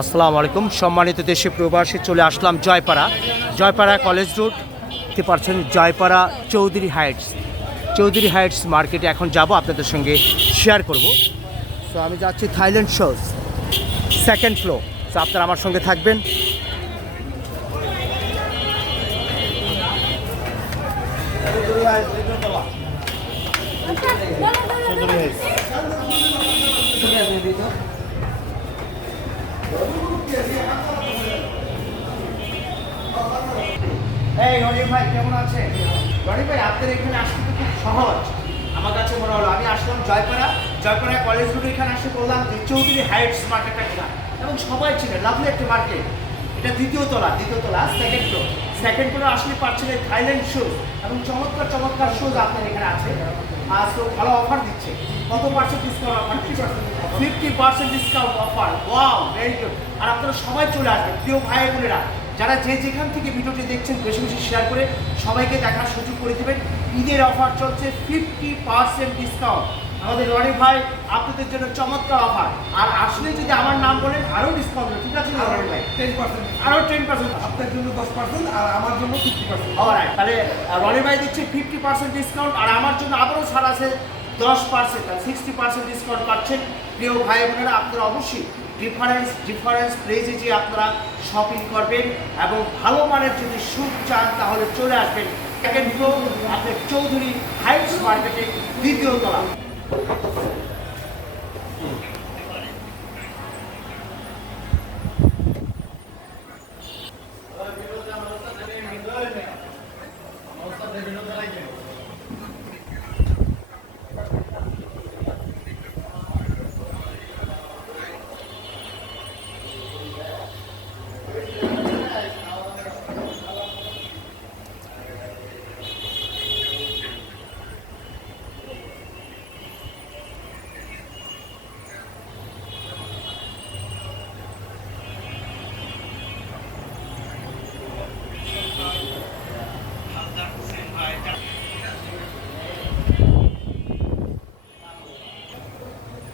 আসসালামু আলাইকুম। সম্মানিত দেশে প্রবাসী, চলে আসলাম জয়পাড়া। জয়পাড়া কলেজ রোড, দেখতে পাচ্ছেন জয়পাড়া চৌধুরী হাইটস। চৌধুরী হাইটস মার্কেটে এখন যাব, আপনাদের সঙ্গে শেয়ার করব। তো আমি যাচ্ছি থাইল্যান্ড শোজ সেকেন্ড ফ্লোর তো আপনারা আমার সঙ্গে থাকবেন। এই রনি ভাই, কেমন আছেন? রনি ভাই আপনার এখানে আসতে তো খুব সহজ। আমার কাছে মনে হলো, আমি আসলাম জয়পাড়া। জয়পাড়া কলেজ রোড এখানে আসে বললাম যে চৌধুরী হাইটস মার্কেটটা কিনা এবং সবাই চিনে লাভলি একটা মার্কেট এটা দ্বিতীয় তলা দ্বিতীয় তলা সেকেন্ড ফ্লোর সেকেন্ড ফ্লোরে আসলে পাচ্ছেন থাইল্যান্ড শুজ এবং চমৎকার চমৎকার শুজ আপনার এখানে আছে। আর তো ভালো অফার দিচ্ছে। কত percent discount offer fifty percent discount offer wow very good আর আপনারা সবাই চলে আসবেন, প্রিয় ভাই বোনেরা। যারা যে যেখান থেকে ভিডিওটি দেখছেন বেশি বেশি শেয়ার করে সবাইকে দেখার সুযোগ করে দেবেন। ঈদের অফার চলছে ফিফটি পার্সেন্ট ডিসকাউন্ট আমাদের রনি ভাই আপনাদের জন্য চমৎকার অফার আর আসলে যদি আমার নাম বলেন আরও ডিসকাউন্ট ঠিক আছে রনি ভাই? টেন পার্সেন্ট আরও টেন পার্সেন্ট আপনার জন্য দশ পার্সেন্ট আর আমার জন্য ফিফটি পার্সেন্ট অলরাইট তাহলে রনি ভাই দিচ্ছে ফিফটি পার্সেন্ট ডিসকাউন্ট আর আমার জন্য আবারও ছাড় আছে দশ পার্সেন্ট আর সিক্সটি পার্সেন্ট ডিসকাউন্ট পাচ্ছেন। প্রিয় ভাই বোনেরা আপনারা অবশ্যই ডিফারেন্স ডিফারেন্স প্লেসে যে আপনারা শপিং করবেন এবং ভালো মানের যদি স্যুট চান তাহলে চলে আসবেন আপনার চৌধুরী হাইটস মার্কেটে দ্বিতীয় তলা।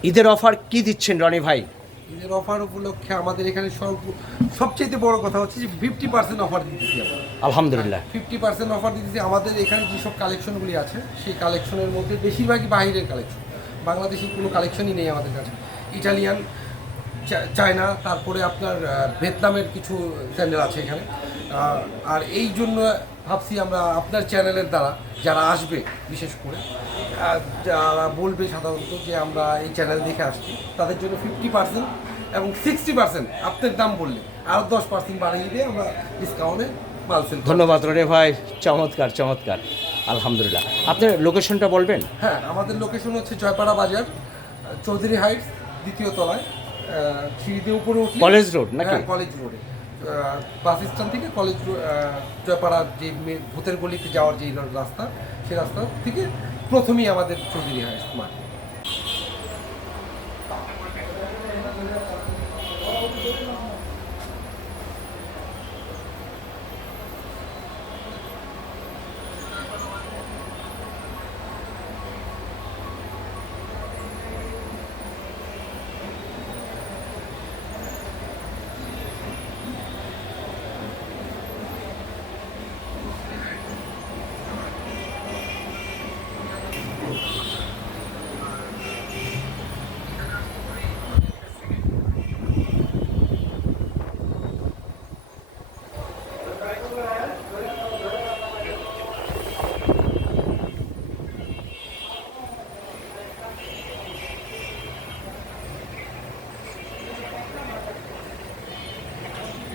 ঈদের অফার কি দিচ্ছেন রনি ভাই? ঈদের অফার উপলক্ষে আমাদের এখানে সব সবচেয়ে বড় কথা হচ্ছে যে ফিফটি পার্সেন্ট অফার দিতেছি আলহামদুলিল্লাহ। ফিফটি পার্সেন্ট অফার দিতেছি আমাদের এখানে যেসব কালেকশনগুলি আছে সেই কালেকশনের মধ্যে বেশিরভাগই বাইরের কালেকশন বাংলাদেশি কোনো কালেকশনই নেই আমাদের কাছে। ইটালিয়ান চায়না তারপরে আপনার ভিয়েতনামের কিছু চ্যানেল আছে এখানে। আর এই জন্য ভাবছি আমরা আপনার চ্যানেলের দ্বারা যারা আসবে বিশেষ করে যারা বলবে সাধারণত যে আমরা এই চ্যানেল দেখে আসছি তাদের জন্য ফিফটি পার্সেন্ট এবং সিক্সটি পার্সেন্ট আপনার দাম বললে আরও দশ পার্সেন্ট বাড়িয়ে দিয়ে আমরা ডিসকাউন্টে মাল সেল ধন্যবাদ রনি ভাই চমৎকার চমৎকার আলহামদুলিল্লাহ। আপনার লোকেশনটা বলবেন? হ্যাঁ আমাদের লোকেশন হচ্ছে জয়পাড়া বাজার চৌধুরী হাইটস দ্বিতীয় তলায় সিঁড়িতে উপরে উঠলে কলেজ রোড নাকি? হ্যাঁ কলেজ রোডে। বাস স্ট্যান্ড থেকে কলেজ রো- আহ, জয়পাড়ার যে ভূতের গলিতে যাওয়ার যে রাস্তা সেই রাস্তা থেকে প্রথমেই আমাদের চৌধুরী হয় মার্কেট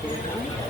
করলাম